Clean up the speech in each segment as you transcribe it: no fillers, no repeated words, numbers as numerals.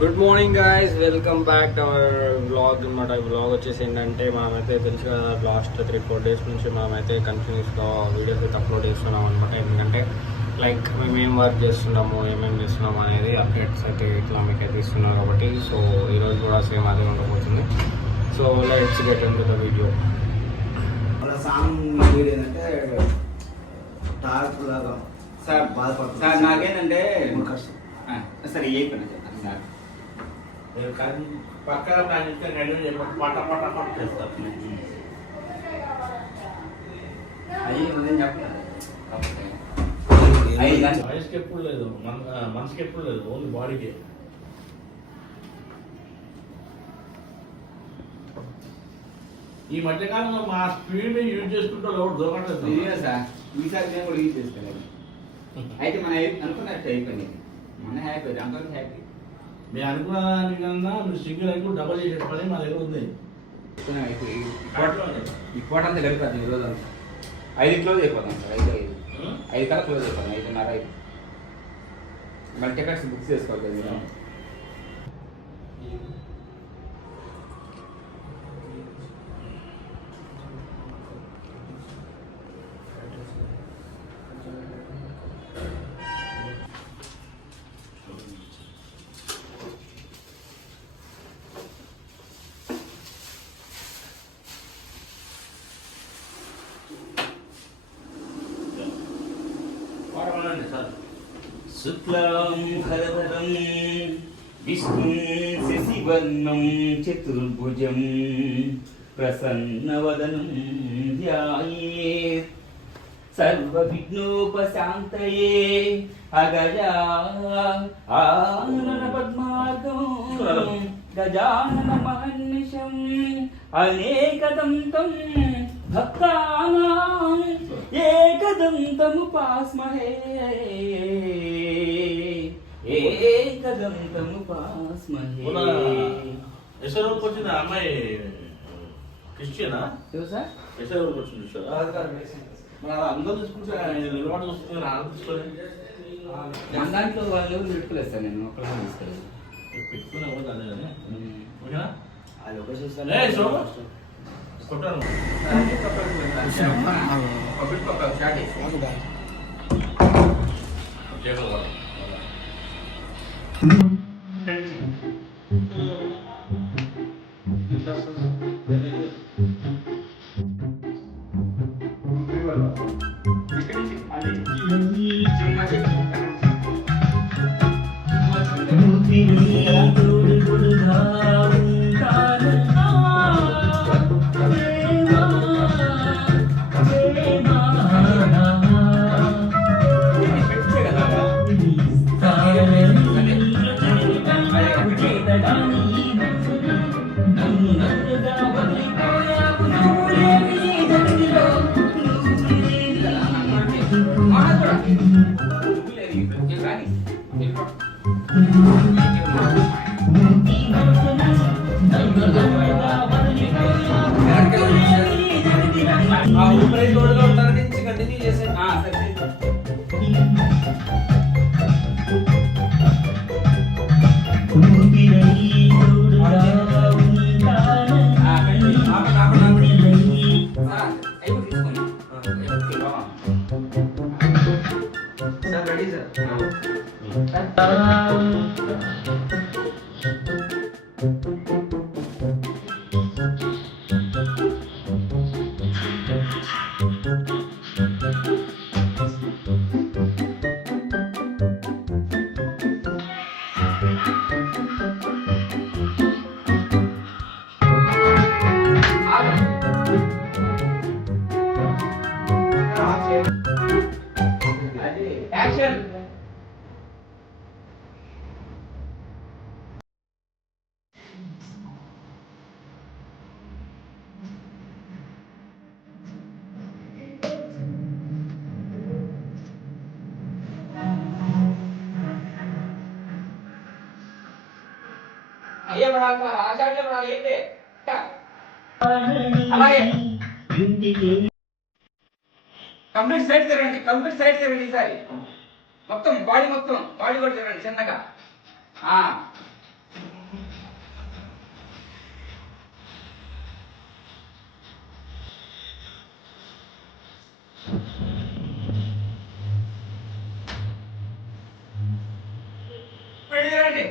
Good morning guys, welcome back to our vlog అనమాట. ఈ vlog వచ్చేసి ఏంటంటే మనమైతే తెలుసు కదా, లాస్ట్ 3-4 డేస్ నుంచి మనమైతే కంటిన్యూస్గా వీడియోస్ అయితే అప్లోడ్ చేస్తున్నాం అనమాట. ఎందుకంటే లైక్ మేము ఏం వర్క్ చేస్తున్నాము, ఏమేమి చేస్తున్నాము అనేది అప్డేట్స్ అయితే ఇట్లా మీకు అయితే ఇస్తున్నాం కాబట్టి. సో ఈరోజు కూడా సేమ్ అదే ఉండబోతుంది. So let's get in to the video. మన సాంగ్ వీడియో ఏంటంటే టార్క్ లాగా సార్ బాధపడుతుంది సార్ నాకేంటంటే కష్టం సరే ఏ పని చెప్తాను సార్ పక్కన ప్లానింగ్ నేను పట పట పట చేస్తాను. అయ్యి నేను చెప్పలేదు వయసుకి ఎప్పుడు లేదు, మనసుకి ఎప్పుడు లేదు, ఓన్లీ బాడీకి. ఈ మధ్యకాలంలో మా స్పీడ్ యూజ్ చేసుకుంటూ ఎవరు దొరకట్లేదు సార్. ఈసారి నేను కూడా యూజ్ చేసుకోలేదు. అయితే మనం అనుకున్నట్టు అయిపోయింది, మన హ్యాపీ అందరూ హ్యాపీ. మేము అనుకున్న దానికన్నా మీరు సింగిల్ అయిపో డబల్ చేసే పని మా దగ్గర ఉంది. ఈ పూట అంతా గడిపోతుంది ఈ రోజు. 5 క్లోజ్ అయిపోతాం సార్. 5 కల్లా క్లోజ్ అయిపోతాం. 5:30 మళ్ళీ టికెట్స్ బుక్ చేసుకోవాలి కదా మీరు. శుక్లాం భరధరం విష్ణుం శశివర్ణం చతుర్భుజం ప్రసన్నవదనం ధ్యాయేత్ సర్వవిఘ్నోపశాంతయే అగజా ఆనన పద్మార్గం గజానన మహర్నిశం అనేకదంతం భక్తానాం ఏకదంతముపాస్మహే ఏకదంతముపాస్మహే. ఎసరోకి వచ్చిన అమ్మాయి క్రిస్టియనా? సార్ ఎసరోకి వచ్చింది మన అందరూ చూసుకుంటే నిలబడి చూసుకుని ఆనందించుకొని మన దాంట్లో వాళ్ళు పెట్టుకోలేదు సార్. నేను ఒక్కరిని తీసుకోలేదు. పెట్టుకునే పోతే అదే కానీ ఓకేనా? అది ఒక ఏ శోభ కొట్టాను కంటిన్యూ చేసే యాక్షన్. అయ్యే మన ఆచార్య మన ఏంటి అలాగే కంప్లీట్ సైడ్ తిరగండి ఈసారి. మొత్తం బాడీ కూడా తిరగండి చిన్నగా. అది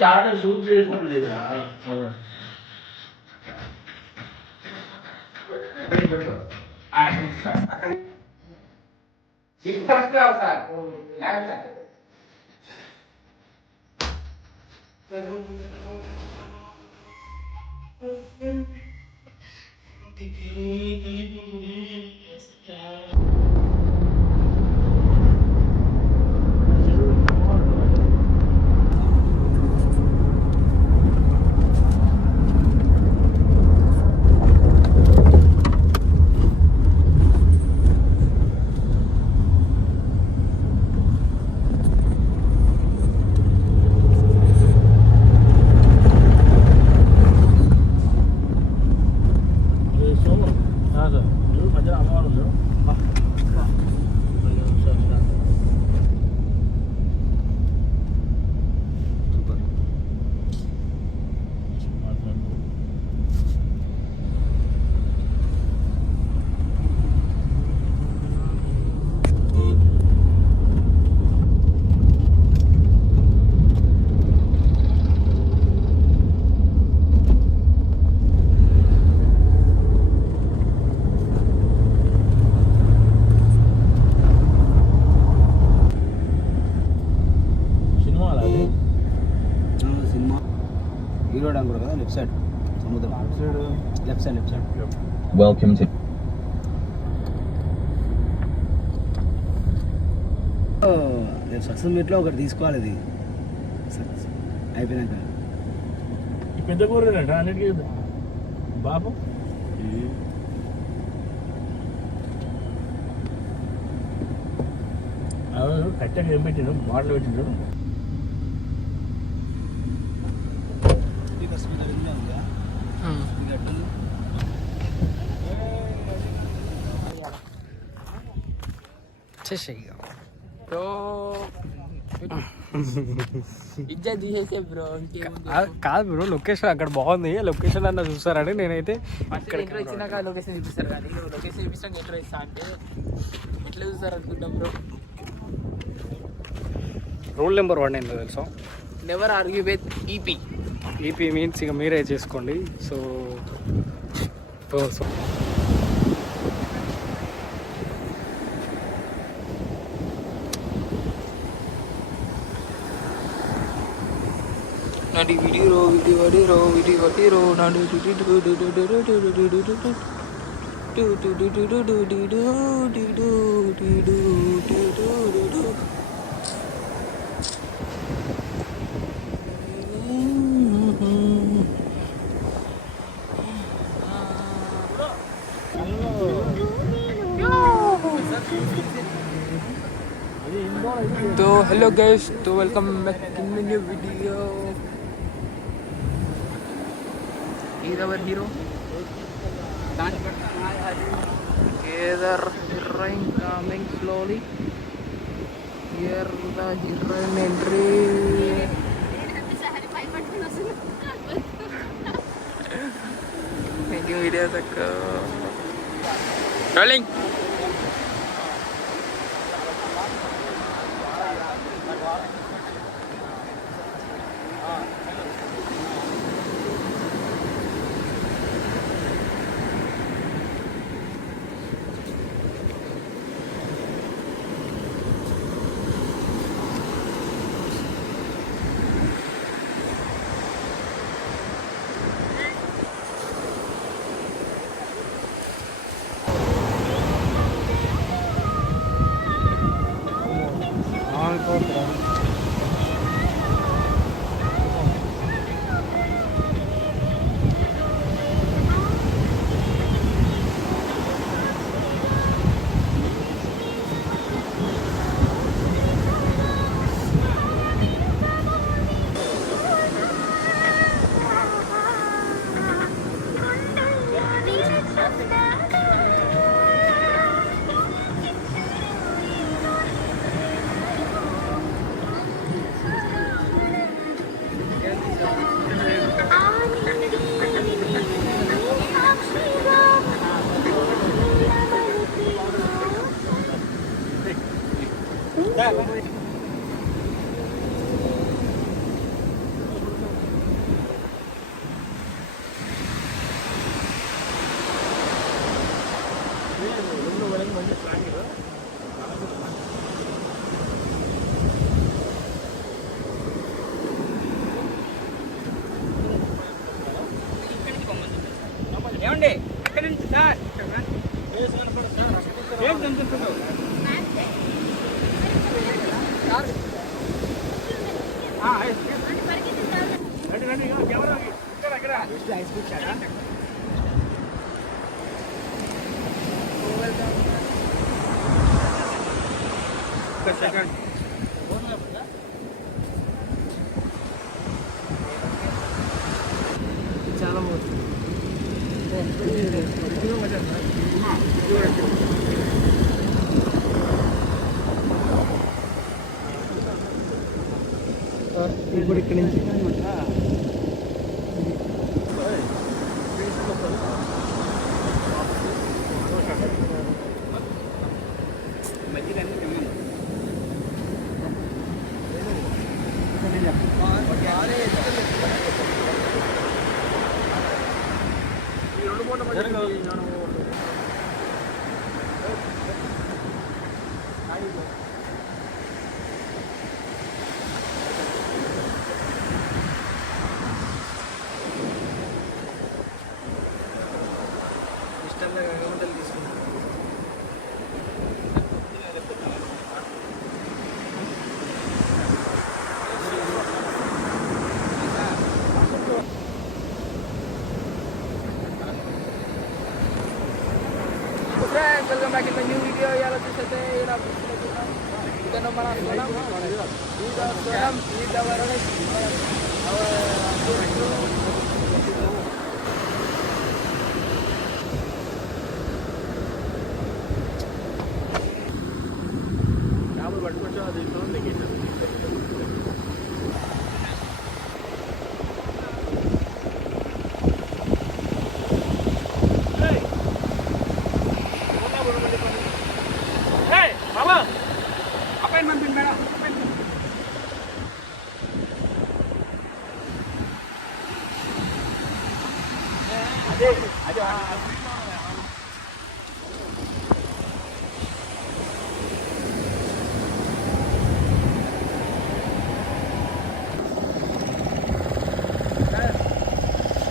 చాలా షూట్ చేసుకుంటుంది మధ్యలో అమ్మవారు ఉన్నారు సినిమా హీరో డాంగ్ కదా లెఫ్ట్ సైడ్ సముద్రం లెఫ్ట్ సైడ్ Welcome to రేపు సక్సెస్ మీట్లో ఒకటి తీసుకోవాలి ఇది అయిపోయినాక పెద్ద కూరేనట అన్నిటికీ బాబు కట్టగా ఏం పెట్టిండు బాటలు పెట్టిండు तो ఇజ్జత్ తీసేసే బ్రో కాదు బ్రో లొకేషన్ అక్కడ బాగుంది లొకేషన్ అన్న చూసారని నేనైతే ఇక్కడ ఇంట్రో ఇచ్చినాక లొకేషన్ చూపిస్తారు కానీ లొకేషన్ చూపించాక ఇంట్రో ఇస్తా అంటే ఎట్లా చూస్తారు అనుకుంటాం బ్రో రూల్ నెంబర్ 1 ఏంటో తెలుసా never argue with EP EP means ఇక మీరే చేసుకోండి సో నాది వీడియో నాడు तो हेलो गाइस तो welcome back in new video He's our hero Together heroine coming slowly Here the heroine entry Making video tak rolling ఏమండి ఎక్కడి నుంచి సార్ ఏం కనుకుంటున్నావు సెకండ్ చాలా ఇప్పుడు ఇక్కడి నుంచి welcome back in new video. ఇవాళ చూసైతే ఇలా ఇతను మన పట్టుకొచ్చా దీంట్లో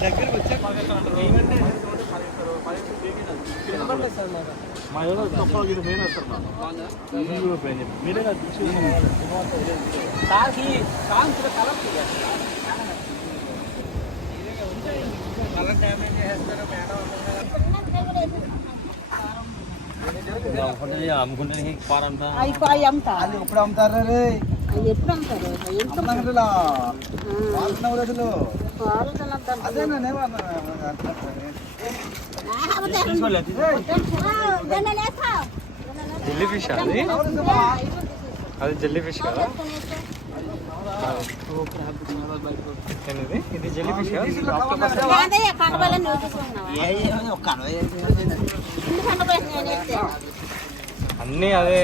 దగ్గరకు వచ్చే మా ఎవరో తప్ప ఇది మెయిన్ వస్తారు మీరే కలర్ డ్యామేజ్ చేస్తారు ఎప్పుడు అమ్ముతారా రే? ఎప్పుడు అమ్ముతారు జెల్లీ ఫిష్ అది అది జెల్లీ ఫిష్ కదా ఇది జెల్లీ ఫిష్ అన్నీ అదే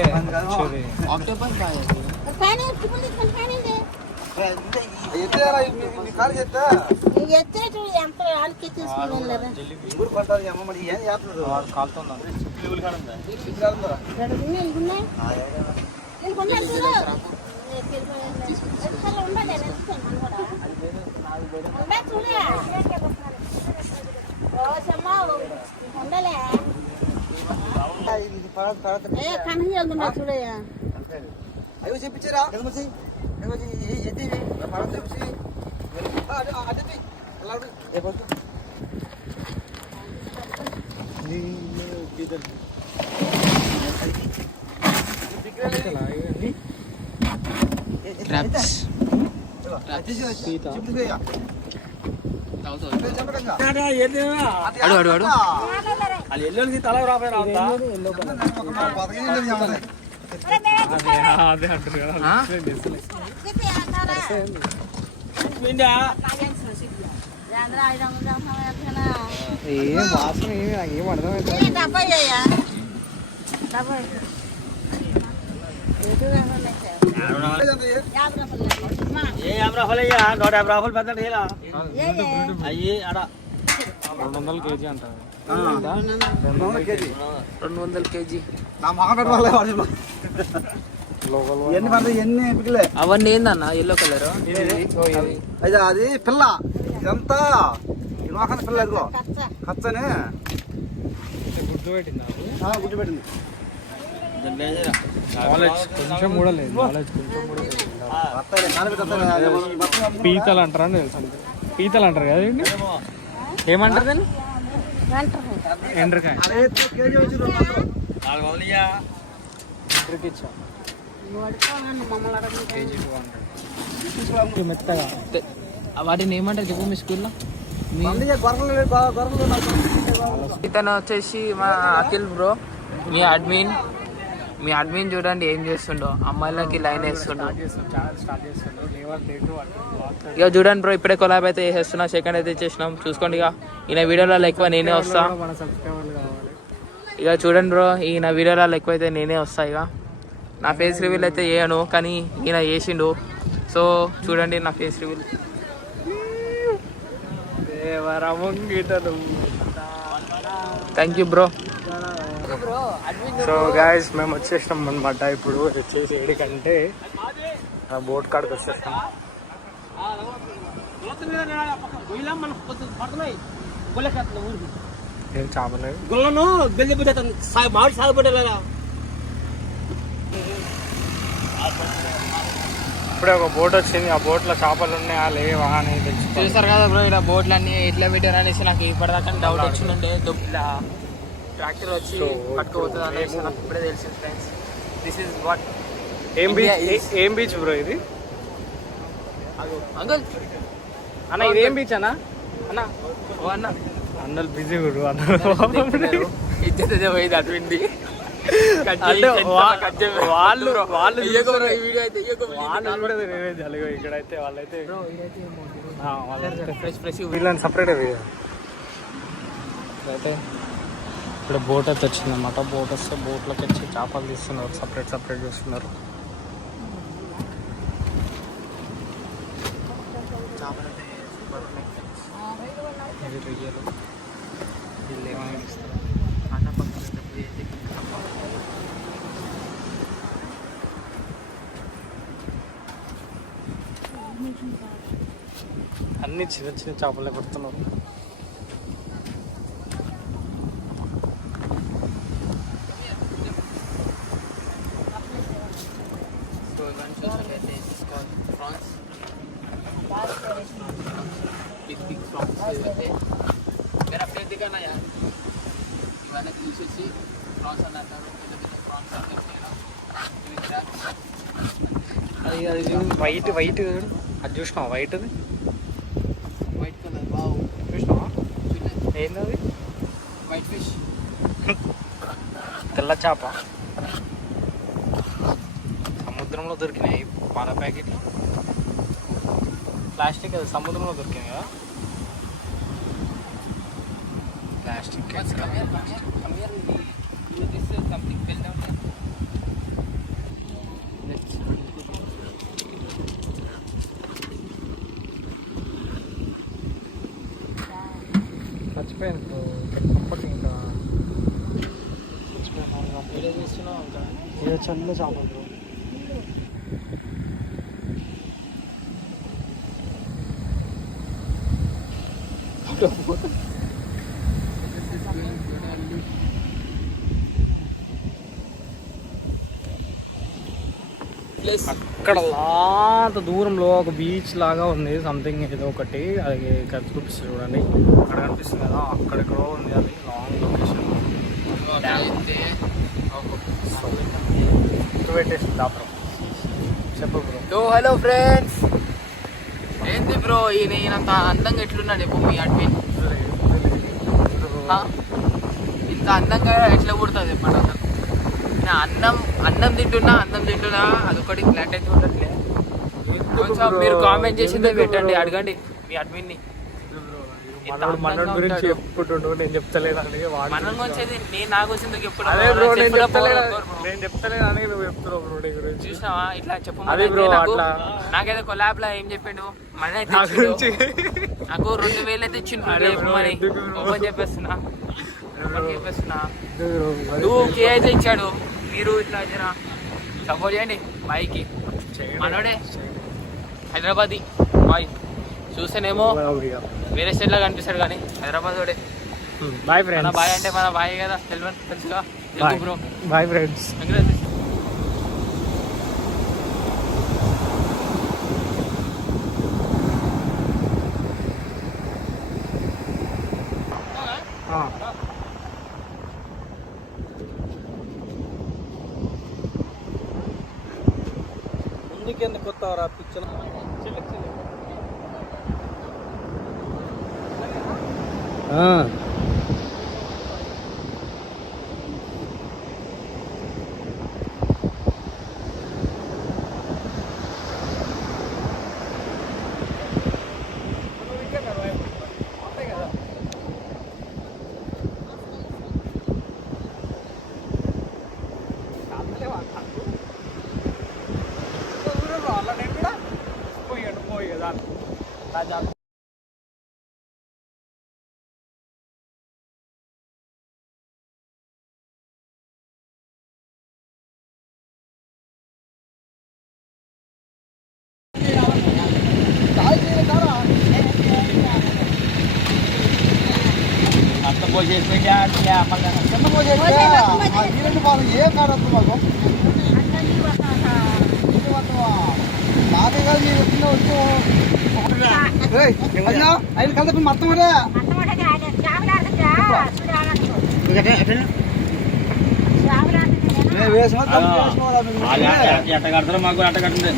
చూడయా అయ్యో చెప్పించారా అది ఎల్లుండి తల రాబోయే రావుతా అదే అంటారు కదా ఏం వాసన ఏమి నాకేం అర్థమైంది ఏ 50 రూపాయలు అయ్యా 150 రూపాయలు పెద్ద అయ్యి ఆడ 200 కేజీ అంటారు 200 కేజీ 200 కేజీ నా మొహం పెట్టాలి ఎన్ని పడతాయి ఎన్ని ఎంపికలే అవన్నీ ఏందన్న ఎల్లో కలర్ అయితే అది పిల్ల ఇదంతా ఇనోకన పిల్ల ఇదిగో కచ్చనే గుర్తుపెట్టిందా గుర్తుపెట్టింది నాలెడ్జ్ కొంచెం కూడా లేదు నాలెడ్జ్ కొంచెం కూడా లేదు పీతలు అంటారా అని తెలుసు అంతే పీతలు అంటారు కదా ఏంటి ఏమంటారు దాన్ని ఎండ్రకాయ కేజీ వచ్చి 400 ఇయ్యా ఎండ్రకి ఇచ్చా కేజీ 200 మెత్తగా వాటిని ఏమంటారు చెప్పు మీ స్కూల్లో ఇతను వచ్చేసి మా అఖిల్ బ్రో మీ అడ్మిన్ చూడండి ఏం చేస్తుండో అమ్మాయిలకి లైన్ వేస్తుండో ఇక చూడండి బ్రో ఇప్పుడే కొలాబ్ అయితే వేసేస్తున్నా సెకండ్ అయితే ఇచ్చేసినాం చూసుకోండి ఇక ఈయన వీడియోలలో ఎక్కువ నేనే వస్తా ఇక చూడండి బ్రో ఈయన వీడియోలలో ఎక్కువ అయితే నేనే వస్తా ఇక నా ఫేస్ రివీల్ అయితే చేయను కానీ ఈయన చేసిండు సో చూడండి నా face reveal thank you bro so guys మేము వచ్చేసినాం అనమాట ఇప్పుడు వచ్చేసి ఏడికంటే బోట్ కాడికి వచ్చేస్తాం ఏం చాపలేదు గుళ్ళను బెల్లి బిడ్డ మామిడి సాగుపడలేదా ఇప్పుడే ఒక బోట్ వచ్చింది ఆ బోట్లో చేపలు ఉన్నాయా లేవా అని తెలుసుకోవాలి చూసారు కదా బ్రో ఇలా బోట్లు అన్ని ఎట్లా పెట్టారు అనేసి నాకు ఇప్పటిదాకా డౌట్ వచ్చిందంటే ఇలా ట్రాక్టర్ వచ్చి పట్టుకుపోతుంది అనేసి నాకు ఇప్పుడే తెలిసింది ఫ్రెండ్స్ దిస్ ఇస్ వాట్ ఏం బీచ్ బ్రో ఇది అంకుల్ అన్న ఇది ఏం బీచ్ అన్న అన్న ఓ అన్న అన్నలు బిజీ గురు అన్న ఇద్దరు పోయింది అటువంటి అంటే వాళ్ళు వాళ్ళు వీడియో అయితే వాళ్ళు కూడా తెలియదు ఇక్కడైతే వాళ్ళైతే ఫ్రెష్ ఫ్రెష్ వీళ్ళని సపరేట్ అయితే ఇక్కడ బోట్ అయితే వచ్చిందన్నమాట బోట్ వస్తే బోట్లోకి వచ్చి చేపలు తీస్తున్నారు సపరేట్ చూస్తున్నారు ఇది రొయ్యలు వీళ్ళు ఏమైనా ఇస్తారు అన్ని చిన్న చిన్న చేపలే పడుతున్నారు मेरा प्लेट दिखाना यार इवाने తీసేసి ప్రాన్స్ అన్నారు పెద్ద పెద్ద ప్రాన్స్ అన్నారు అది వైట్ అది చూసినావా వైట్ అది వైట్ కలర్ వావ్ చూసినావా ఏంది వైట్ ఫిష్ తెల్ల చేప సముద్రంలో దొరికినాయి పాల ప్యాకెట్లు ప్లాస్టిక్ అది సముద్రంలో దొరికినాయి కదా plastic something fell down there. మర్చిపోయాను కంపటి ఇంకా వీడియో చేస్తున్నావు ఇంకా ఇది చల్ల చేప బ్రో అక్కడ అంత దూరంలో ఒక బీచ్ లాగా ఉంది సంథింగ్ ఏదో ఒకటి అది ఇక్కడ చూపిస్తుంది చూడండి అక్కడ కనిపిస్తుంది కదా అక్కడెక్కడో ఉంది అది లాంగ్ లొకేషన్ పెట్టేసింది దాపురం చెప్పు బ్రో సో హలో ఫ్రెండ్స్ ఏంది బ్రో ఈయనంత అందంగా ఎట్లున్నాడు చెప్పు మీ అడ్మిన్ ఇంత అందంగా ఎట్లా పుడుతుంది చెప్పండి అసలు అన్నం తింటున్నా అదొకటి ఫ్లాట్ అయితే ఉండట్లే కొంచెం మీరు కామెంట్ చేసిందే పెట్టండి అడగండి మీ అడ్మిన్ని మనోడి గురించి చెప్పుకుంటుండు, నేను చెప్తలేదు అని మన గురించి అయితే నేను నా గురించి ఎందుకు ఎప్పుడు అదే బ్రో నేను చెప్తలేదు అని నువ్వు చెప్తున్నావు బ్రో నీ గురించి. చూసావా ఇట్లా చెప్పు అదే బ్రో అట్లా నాకైతే కొలాబ్ లా ఏం చెప్పిండు మన నా గురించి నాకు 2000 అయితే ఇచ్చిండు మరి ఓపెన్ చెప్పేస్తున్నా నువ్వు కే అయితే ఇచ్చాడు. మీరు ఇట్లా జరా సపోర్ట్ చేయండి బాయ్కి. మనోడే హైదరాబాదీ బాయ్ చూస్తేనేమో వేరే స్టేట్ లా కనిపిస్తాడు కానీ హైదరాబాద్ వాడే. బాయ్ మన ఫ్రెండ్స్. బాయ్ అంటే మన బాయ్ కదా తెలుసుగా బ్రో. Bye friends. ముందుకెందుకు కొత్త పిక్చర్ ఆయన కలిపి మొత్తం ఎట్ట కడతారో మాకు అట్ట కట్టండి.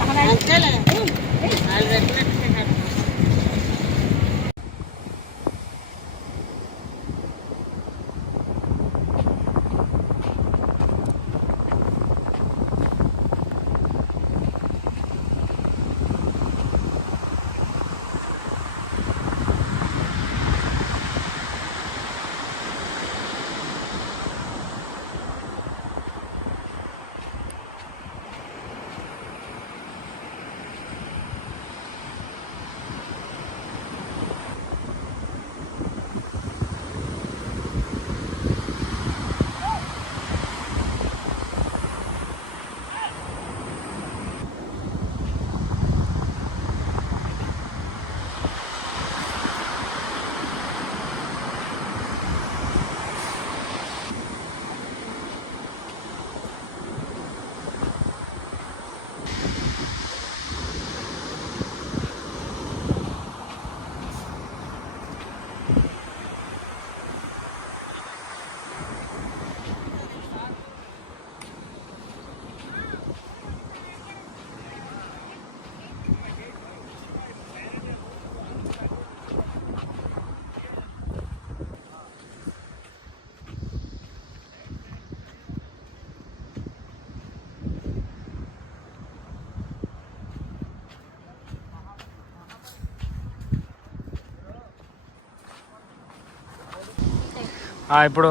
ఇప్పుడు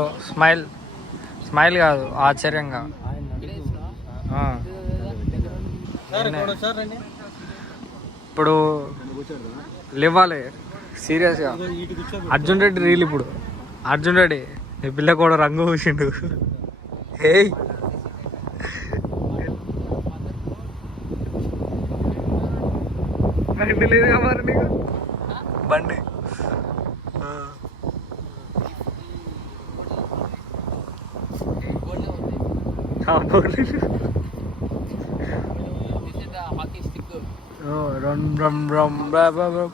స్మైల్ కాదు ఆశ్చర్యంగా ఇప్పుడు లేవాలి సీరియస్గా. అర్జున్ రెడ్డి రీల్ ఇప్పుడు. అర్జున్ రెడ్డి ఈ పిల్ల కూడా రంగు పూసిండు. ఏయ్ బండి లేదుగా మరి నీకు బండి. రమ్ రమ్ రమ్ రమ్.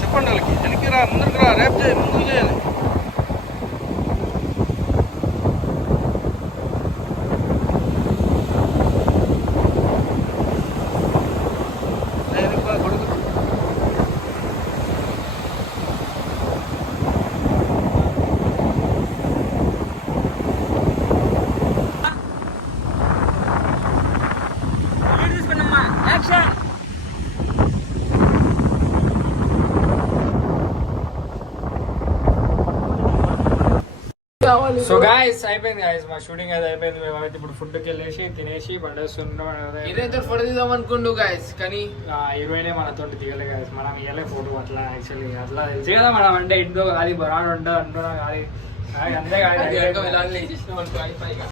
చెప్పండి వాళ్ళకి వెనక్కి రా, ముందుకు రా, రేపు చేయి, ముందుకు చేయాలి. సో గాయస్ అయిపోయింది గాయస్, మా షూటింగ్ అయితే అయిపోయింది. మేమైతే ఇప్పుడు ఫుడ్కి వెళ్ళేసి తినేసి పండేస్తున్నాం. ఇదైతే ఫోటో తీద్దాం అనుకుండు గాయస్, కానీ హీరోయినే మనతో దిగలే గాయస్, మనం ఇవ్వలే ఫోటో. అట్లా యాక్చువల్లీ అట్లా తెలిసి కదా మనం అంటే ఇంట్లో అది బరాడు ఉంటుంది అంటున్నా, కానీ అంతే కాదు.